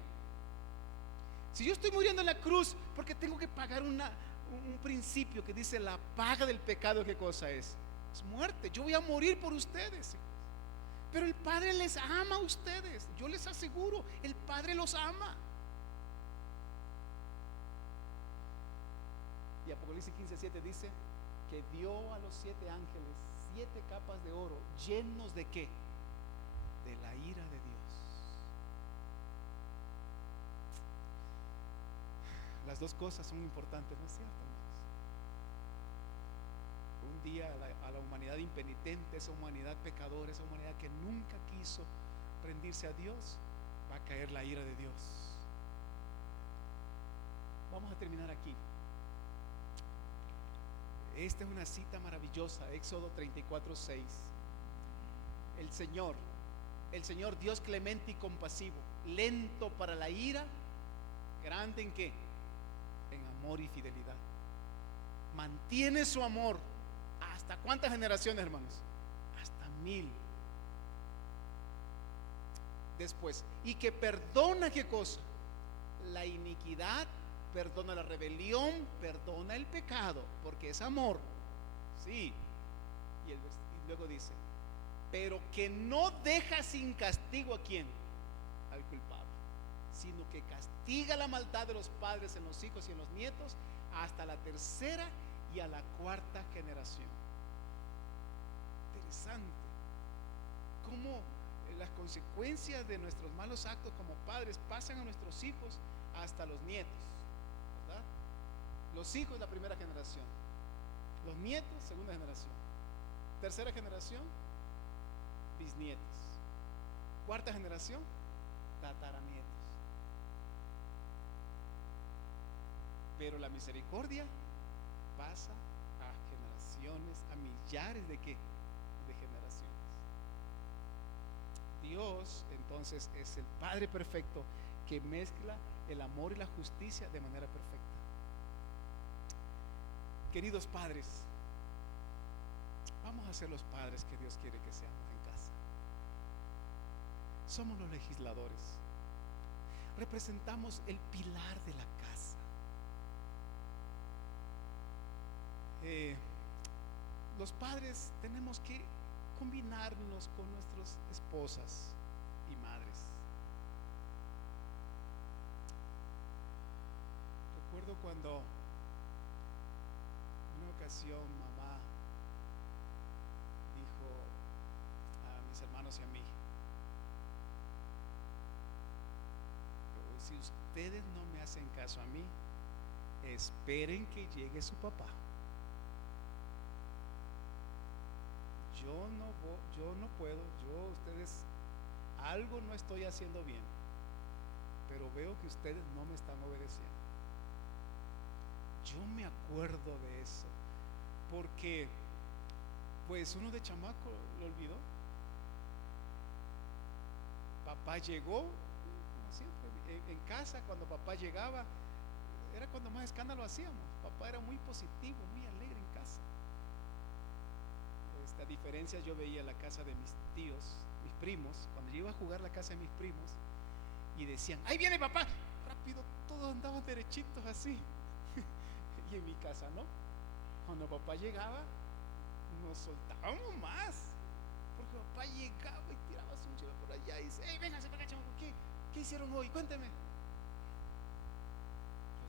Si yo estoy muriendo en la cruz porque tengo que pagar un principio que dice la paga del pecado, ¿qué cosa es? es muerte. Yo voy a morir por ustedes. Pero el Padre les ama a ustedes. Yo les aseguro, el Padre los ama. Y Apocalipsis 15:7 dice que dio a los 7 ángeles 7 capas de oro, llenos de ¿qué? De la ira de Dios. Las dos cosas son importantes, ¿no es cierto, hermanos? Un día a la humanidad impenitente, esa humanidad pecadora, esa humanidad que nunca quiso rendirse a Dios, va a caer la ira de Dios. Vamos a terminar aquí. Esta es una cita maravillosa, Éxodo 34:6. El Señor Dios clemente y compasivo, lento para la ira, grande ¿en qué? En amor y fidelidad. Mantiene su amor. ¿Hasta cuántas generaciones, hermanos? Hasta 1000. Después, y que perdona ¿qué cosa? La iniquidad, perdona la rebelión, perdona el pecado, porque es amor. Sí. Y luego dice, pero que no deja sin castigo ¿a quién? Al culpable, sino que castiga la maldad de los padres en los hijos y en los nietos hasta la 3ª y a la 4ª generación. Interesante cómo las consecuencias de nuestros malos actos como padres pasan a nuestros hijos hasta los nietos, ¿verdad? Los hijos, la 1ª generación, los nietos, 2ª generación, 3ª generación, bisnietos, 4ª generación, tataranietos. Pero la misericordia pasa a generaciones, a millares de ¿qué? De generaciones. Dios entonces es el Padre perfecto que mezcla el amor y la justicia de manera perfecta. Queridos padres, vamos a ser los padres que Dios quiere que seamos en casa. Somos los legisladores, representamos el pilar de la casa. Los padres tenemos que combinarnos con nuestras esposas y madres. Recuerdo cuando en una ocasión mamá dijo a mis hermanos y a mí: si ustedes no me hacen caso a mí, esperen que llegue su papá. Yo no puedo, ustedes, algo no estoy haciendo bien, pero veo que ustedes no me están obedeciendo. Yo me acuerdo de eso, porque pues uno de chamaco lo olvidó. Papá llegó, como siempre, en casa, cuando papá llegaba, era cuando más escándalo hacíamos. Papá era muy positivo, muy alegre en casa. A diferencia, yo veía la casa de mis tíos, mis primos, cuando yo iba a jugar la casa de mis primos, y decían: ahí viene papá, rápido, todos andaban derechitos así. Y en mi casa no, cuando papá llegaba nos soltábamos más, porque papá llegaba y tiraba su mochila por allá y dice: hey, vénganse para acá, chamaco, ¿qué hicieron hoy? Cuénteme.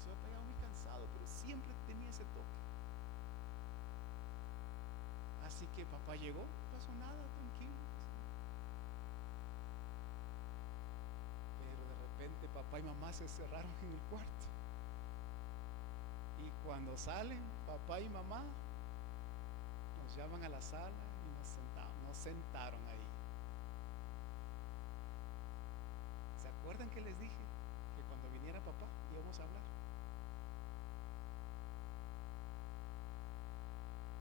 Yo estaba muy cansado, pero siempre tenía ese toque. Así que papá llegó, no pasó nada, tranquilo. Pero de repente papá y mamá se cerraron en el cuarto. Y cuando salen, papá y mamá nos llaman a la sala y nos sentaron ahí. ¿Se acuerdan que les dije que cuando viniera papá íbamos a hablar?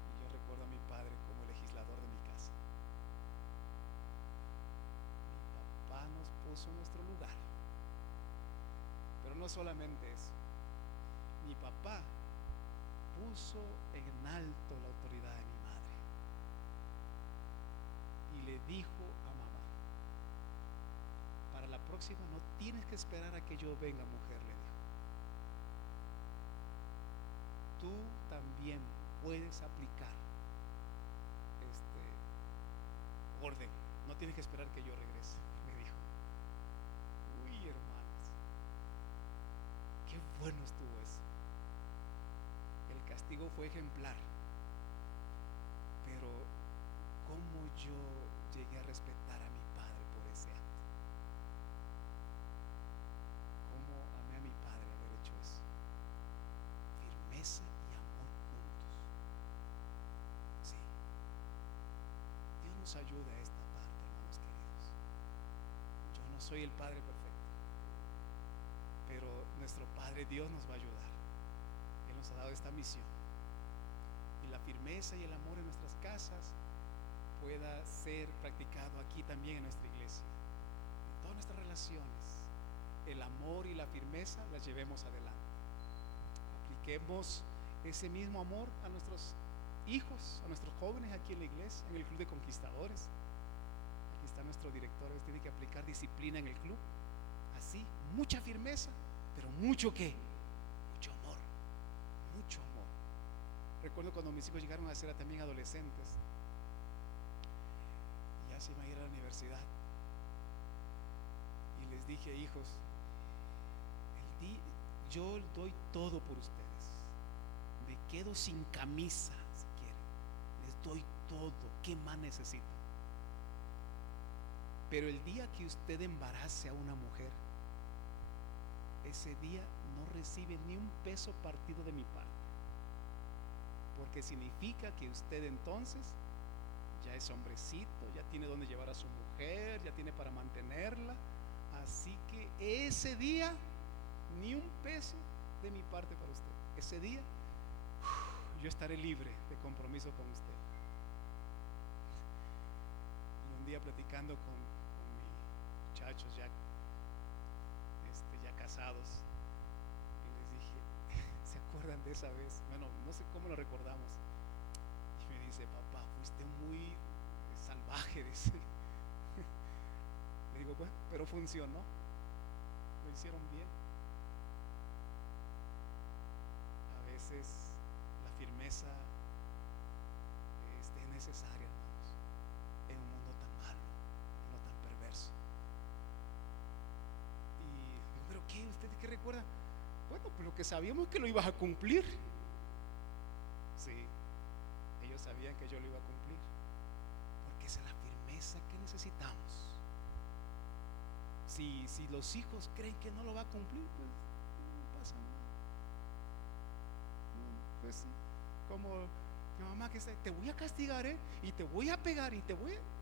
Y yo recuerdo a mi padre como legislador de mi casa. Mi papá nos puso en nuestro lugar. Pero no solamente eso. Mi papá puso en alto la autoridad de mi madre y le dijo a mamá: para la próxima no tienes que esperar a que yo venga, mujer, le dijo. Tú también puedes aplicar tienes que esperar que yo regrese, me dijo. Uy, hermanos, qué bueno estuvo eso. El castigo fue ejemplar, pero cómo yo llegué a respetar a mi padre por ese acto. Cómo amé a mi padre haber hecho eso. Firmeza y amor juntos. Sí. Dios nos ayude a esta parte, hermanos queridos. Yo no soy el Padre perfecto, pero nuestro Padre Dios nos va a ayudar. Él nos ha dado esta misión. Y la firmeza y el amor en nuestras casas pueda ser practicado aquí también en nuestra iglesia. En todas nuestras relaciones, el amor y la firmeza las llevemos adelante. Apliquemos ese mismo amor a nuestros hijos, a nuestros jóvenes aquí en la iglesia, en el club de conquistadores. Aquí está nuestro director, tiene que aplicar disciplina en el club. Así, mucha firmeza, pero mucho ¿qué? Mucho amor, mucho amor. Recuerdo cuando mis hijos llegaron a ser también adolescentes, ya se iban a ir a la universidad, y les dije: hijos, yo doy todo por ustedes, me quedo sin camisa si quieren, les doy todo, ¿qué más necesitan? Pero el día que usted embarace a una mujer, ese día no recibe ni un peso partido de mi parte, porque significa que usted entonces ya es hombrecito, ya tiene donde llevar a su mujer, ya tiene para mantenerla. Así que ese día ni un peso de mi parte para usted. Ese día yo estaré libre de compromiso con usted. Y un día platicando con mis muchachos ya casados, y les dije: ¿se acuerdan de esa vez? Bueno, no sé cómo lo recordamos. Y me dice: papá, fuiste muy salvaje, dice. Le digo: bueno, pero funcionó, lo hicieron bien. A veces la firmeza es necesaria, hermanos, en un mundo tan malo, en lo tan perverso. Y ¿pero qué? ¿Ustedes qué recuerdan? Bueno, pues lo que sabíamos es que lo ibas a cumplir. Sí, ellos sabían que yo lo iba a cumplir, porque esa es la firmeza que necesitamos. Si los hijos creen que no lo va a cumplir, pues no pasa nada. Pues sí, como mi mamá que dice: te voy a castigar, y te voy a pegar, y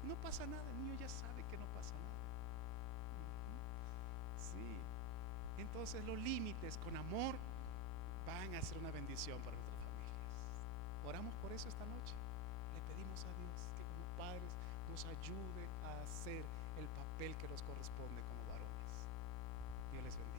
no pasa nada. El niño ya sabe que no pasa nada. Sí. Entonces los límites con amor van a ser una bendición para nuestras familias. Oramos por eso esta noche. Le pedimos a Dios que como padres nos ayude a hacer el papel que nos corresponde como varones. Dios les bendiga.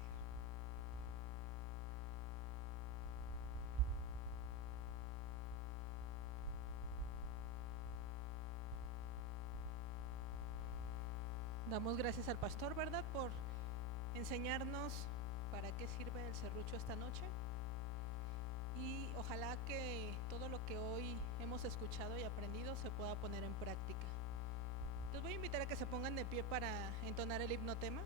Damos gracias al pastor, ¿verdad?, por enseñarnos para qué sirve el serrucho esta noche. Y ojalá que todo lo que hoy hemos escuchado y aprendido se pueda poner en práctica. Les voy a invitar a que se pongan de pie para entonar el himno tema.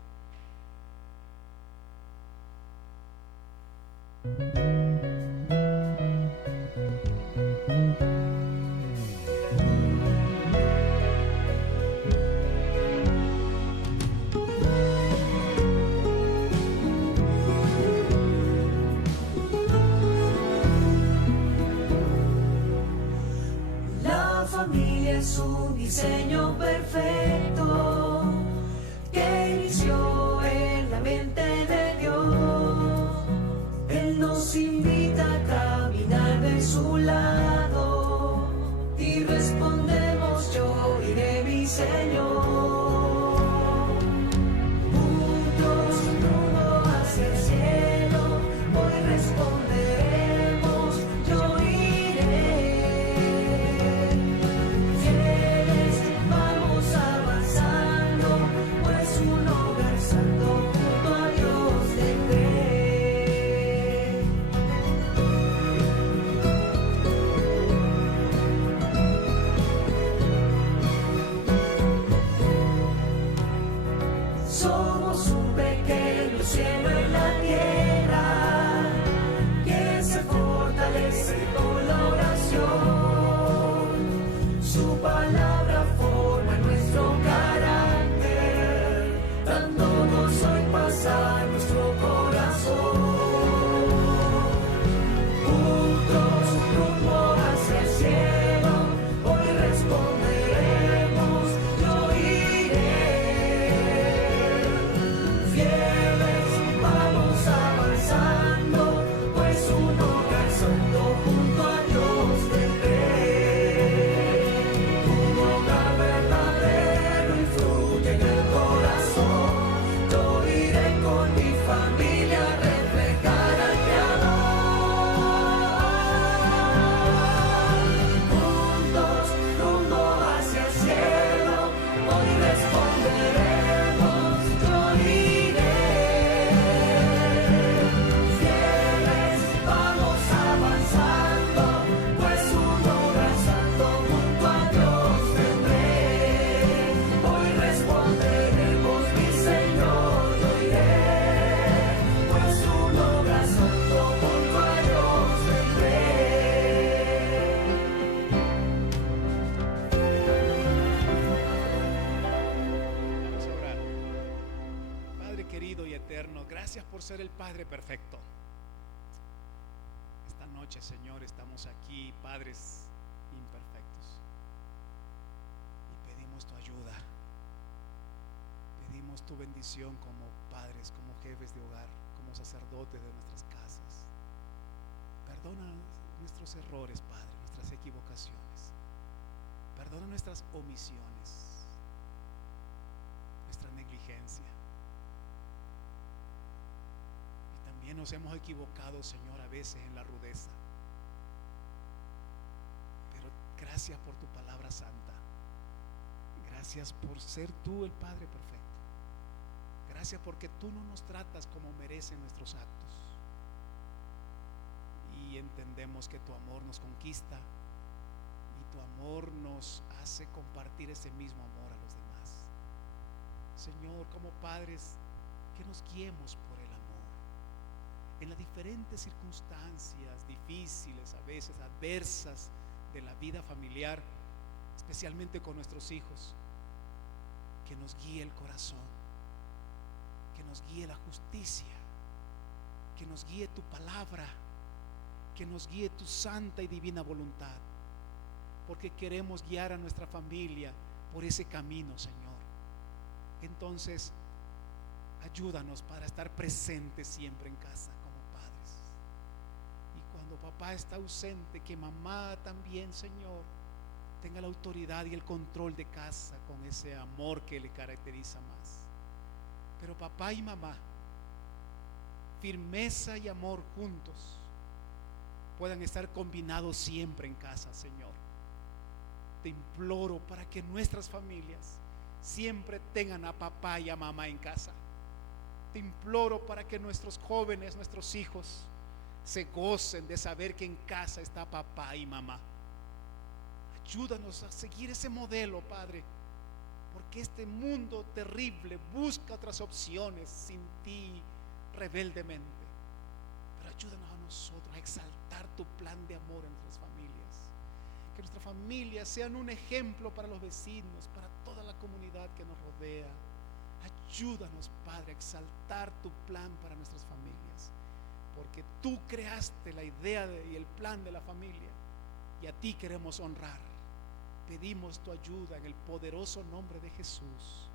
Es un diseño perfecto que inició en la mente de Dios. Él nos invita a caminar de su lado y respondemos: yo iré, mi Señor. Juntos rumbo hacia el cielo, hoy responderemos: yo iré. ser el Padre perfecto. Esta noche, Señor, estamos aquí, padres imperfectos, y pedimos tu ayuda. Pedimos tu bendición como padres, como jefes de hogar, como sacerdotes de nuestras casas. Perdona nuestros errores, Padre, nuestras equivocaciones. Perdona nuestras omisiones, nuestra negligencia. Y también nos hemos equivocado, Señor, a veces en la rudeza. Pero gracias por tu palabra santa. Gracias por ser tú el Padre perfecto. Gracias porque tú no nos tratas como merecen nuestros actos. Y entendemos que tu amor nos conquista y tu amor nos hace compartir ese mismo amor a los demás. Señor, como padres, que nos guiemos por el amor en las diferentes circunstancias difíciles, a veces adversas de la vida familiar, especialmente con nuestros hijos. Que nos guíe el corazón, que nos guíe la justicia, que nos guíe tu palabra, que nos guíe tu santa y divina voluntad, porque queremos guiar a nuestra familia por ese camino, Señor. Entonces, ayúdanos para estar presentes siempre en casa como padres. Y cuando papá está ausente, que mamá también, Señor, tenga la autoridad y el control de casa con ese amor que le caracteriza más. Pero papá y mamá, firmeza y amor juntos, puedan estar combinados siempre en casa, Señor. Te imploro para que nuestras familias siempre tengan a papá y a mamá en casa. Te imploro para que nuestros jóvenes, nuestros hijos, se gocen de saber que en casa está papá y mamá. Ayúdanos a seguir ese modelo, Padre, porque este mundo terrible busca otras opciones sin ti rebeldemente. Pero ayúdanos a nosotros a exaltar tu plan de amor en nuestras familias. Que nuestras familias sean un ejemplo para los vecinos, para toda la comunidad que nos rodea. Ayúdanos, Padre, a exaltar tu plan para nuestras familias, porque tú creaste la idea y el plan de la familia, y a ti queremos honrar. Pedimos tu ayuda en el poderoso nombre de Jesús.